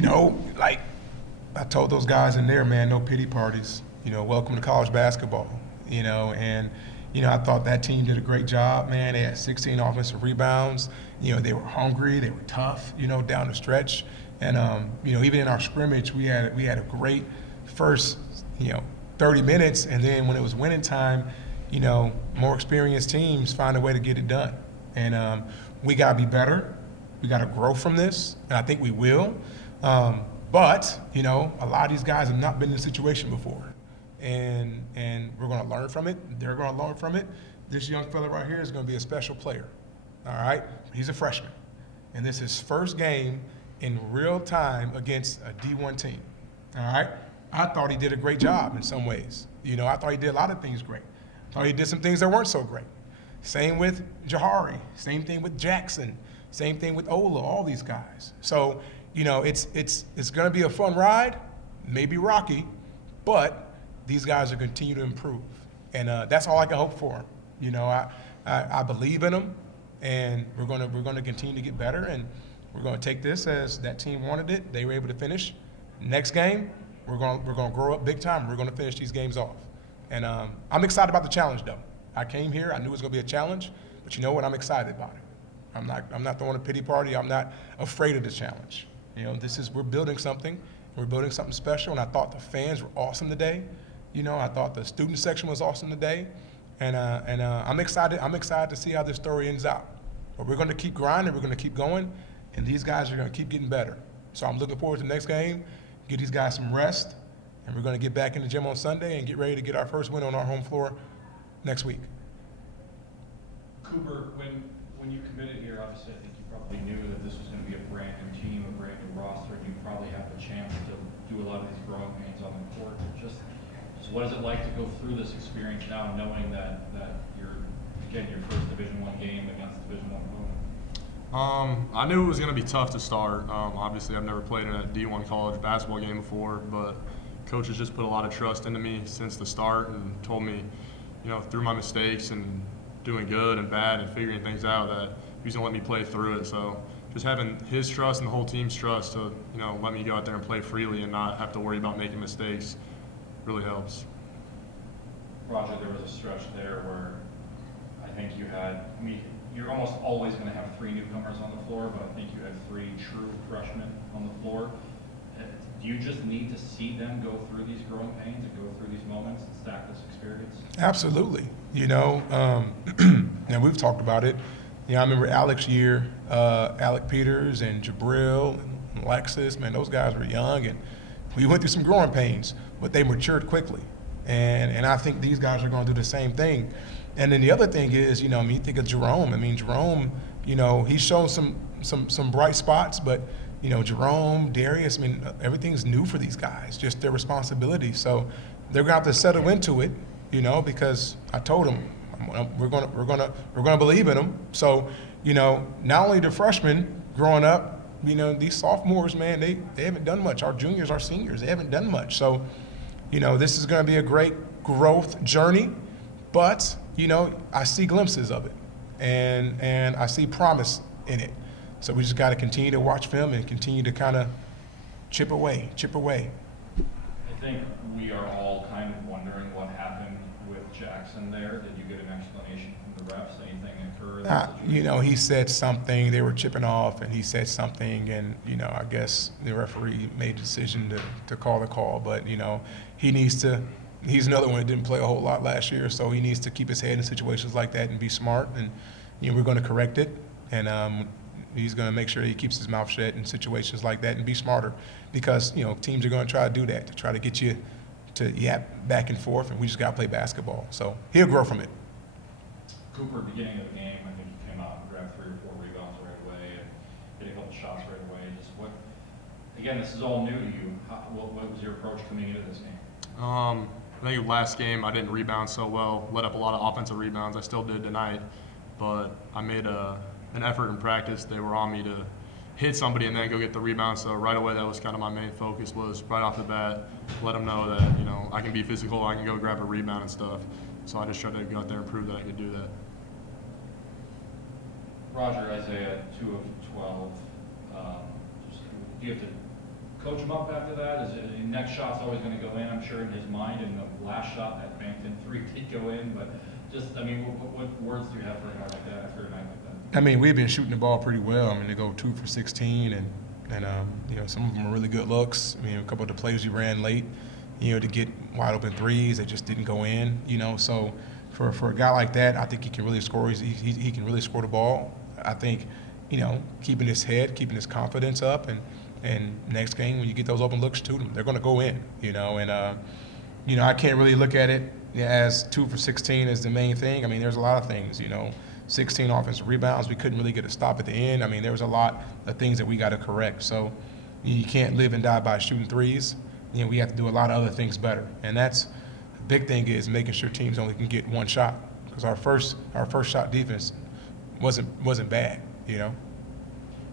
like I told those guys in there, man, no pity parties. Welcome to college basketball. And I thought that team did a great job, man. They had 16 offensive rebounds. They were hungry, they were tough, down the stretch. And even in our scrimmage, we had a great first, 30 minutes, and then when it was winning time, more experienced teams find a way to get it done. And we got to be better. We got to grow from this, and I think we will. But a lot of these guys have not been in this situation before, and we're going to learn from it. They're going to learn from it. This young fella right here is going to be a special player. All right, he's a freshman, and this is his first game in real time against a D1 team. All right, I thought he did a great job in some ways. I thought he did a lot of things great. I thought he did some things that weren't so great. Same with Jahari. Same thing with Jackson. Same thing with Ola. All these guys. So it's going to be a fun ride, maybe rocky, but these guys are continue to improve, and that's all I can hope for them. I believe in them, and we're going to continue to get better, and we're going to take this as that team wanted it. They were able to finish. Next game, we're going to grow up big time. We're going to finish these games off, and I'm excited about the challenge though. I came here, I knew it was going to be a challenge, but you know what? I'm excited about it. I'm not throwing a pity party. I'm not afraid of the challenge. We're building something. We're building something special, and I thought the fans were awesome today. I thought the student section was awesome today, and I'm excited. I'm excited to see how this story ends out. But we're going to keep grinding. We're going to keep going, and these guys are going to keep getting better. So I'm looking forward to the next game, get these guys some rest, and we're going to get back in the gym on Sunday and get ready to get our first win on our home floor next week. Cooper, when you committed here, obviously I think you probably knew that this was going to be a brand new team, a brand new roster, and you probably have the chance to do a lot of these growing pains on the court. Just what is it like to go through this experience now, knowing that you're, again, your first Division I game against a Division I opponent? I knew it was going to be tough to start. Obviously, I've never played in a D1 college basketball game before, but coaches just put a lot of trust into me since the start and told me, through my mistakes and doing good and bad and figuring things out, that he was going to let me play through it. So just having his trust and the whole team's trust to, let me go out there and play freely and not have to worry about making mistakes really helps. Roger, there was a stretch there where I think you're almost always going to have three newcomers on the floor, but I think you had three true freshmen on the floor. Do you just need to see them go through these growing pains and go through these moments and stack this experience? Absolutely. And we've talked about it. I remember Alec's year, Alec Peters and Jabril and Alexis, man, those guys were young, and we went through some growing pains, but they matured quickly. And I think these guys are going to do the same thing. And then the other thing is, you think of Jerome. Jerome, he's shown some bright spots, but Jerome, Darius, everything's new for these guys, just their responsibility. So they're gonna have to settle into it, because I told them we're gonna believe in them. So, not only the freshmen growing up, these sophomores, man, they haven't done much. Our juniors, our seniors, they haven't done much. So, this is gonna be a great growth journey, but I see glimpses of it, and I see promise in it. So we just got to continue to watch film and continue to kind of chip away. I think we are all kind of wondering what happened with Jackson there. Did you get an explanation from the refs? Anything occur? He said something. They were chipping off, and he said something, and I guess the referee made a decision to call the call. But he needs to. He's another one that didn't play a whole lot last year, so he needs to keep his head in situations like that and be smart. And we're going to correct it, and he's going to make sure he keeps his mouth shut in situations like that and be smarter, because teams are going to try to do that, to try to get you to yap back and forth, and we just got to play basketball. So he'll grow from it. Cooper, beginning of the game, I think he came out and grabbed 3 or 4 rebounds right away and hit a couple shots right away. Again, this is all new to you. What was your approach coming into this game? I think last game I didn't rebound so well, let up a lot of offensive rebounds. I still did tonight, but I made an effort in practice. They were on me to hit somebody and then go get the rebound. So right away, that was kind of my main focus, was right off the bat, let them know that, I can be physical, I can go grab a rebound and stuff. So I just tried to go out there and prove that I could do that. Roger, Isaiah, 2 of 12. Do you have to coach him up after that? Is it the next shot's always going to go in? I'm sure in his mind, and the last shot that Bankton 3 did go in. But just, I mean, what words do you have for a guy like that after a night like that? I mean, we've been shooting the ball pretty well. I mean, they go 2 for 16, and you know, some of them are really good looks. I mean, a couple of the plays we ran late, you know, to get wide open threes that just didn't go in. You know, so for a guy like that, I think he can really score. He can really score the ball. I think, you know, keeping his head, keeping his confidence up, and next game when you get those open looks to them, they're going to go in. You know, and you know, I can't really look at it as 2 for 16 as the main thing. I mean, there's a lot of things. You know, 16 offensive rebounds. We couldn't really get a stop at the end. I mean, there was a lot of things that we got to correct. So you can't live and die by shooting threes. You know, we have to do a lot of other things better. And that's the big thing is making sure teams only can get one shot, because our first shot defense wasn't bad. You know.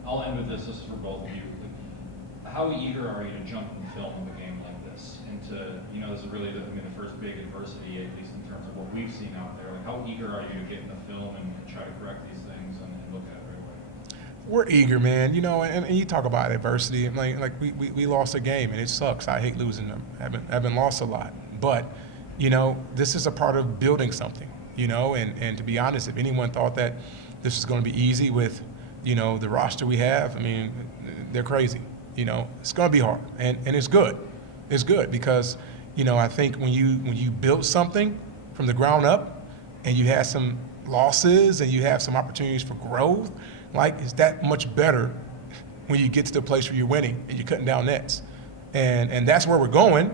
I'll end with this. This is for both of you. How eager are you to jump and film of a game like this? And to, you know, this is really the first big adversity, at least in terms of what we've seen out there. Like, how eager are you to get in the film and try to correct these things and look at it right away? We're eager, man. You know, and you talk about adversity. Like we lost a game, and it sucks. I hate losing them. Haven't lost a lot, but you know, this is a part of building something. You know, and to be honest, if anyone thought that this was going to be easy with, you know, the roster we have, I mean, they're crazy. You know, it's going to be hard, and it's good. It's good because, you know, I think when you build something from the ground up, and you have some losses and you have some opportunities for growth, like, it's that much better when you get to the place where you're winning and you're cutting down nets, and that's where we're going.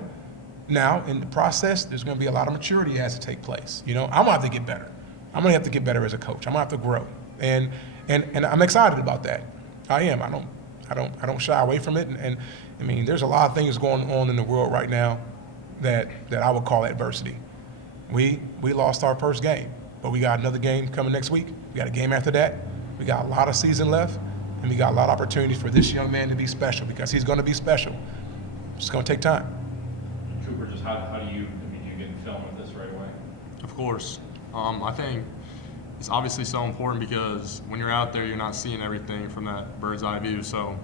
Now, in the process, there's going to be a lot of maturity that has to take place. You know, I'm going to have to get better. I'm going to have to get better as a coach. I'm going to have to grow, and I'm excited about that. I am. I don't shy away from it, and I mean, there's a lot of things going on in the world right now that I would call adversity. We lost our first game, but we got another game coming next week. We got a game after that. We got a lot of season left, and we got a lot of opportunities for this young man to be special, because he's going to be special. It's going to take time. Cooper, just how do you, I mean, do you get in film with this right away? Of course. I think it's obviously so important because when you're out there, you're not seeing everything from that bird's eye view. So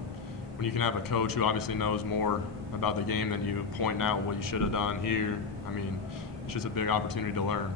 when you can have a coach who obviously knows more about the game than you, pointing out what you should have done here, I mean, it's just a big opportunity to learn.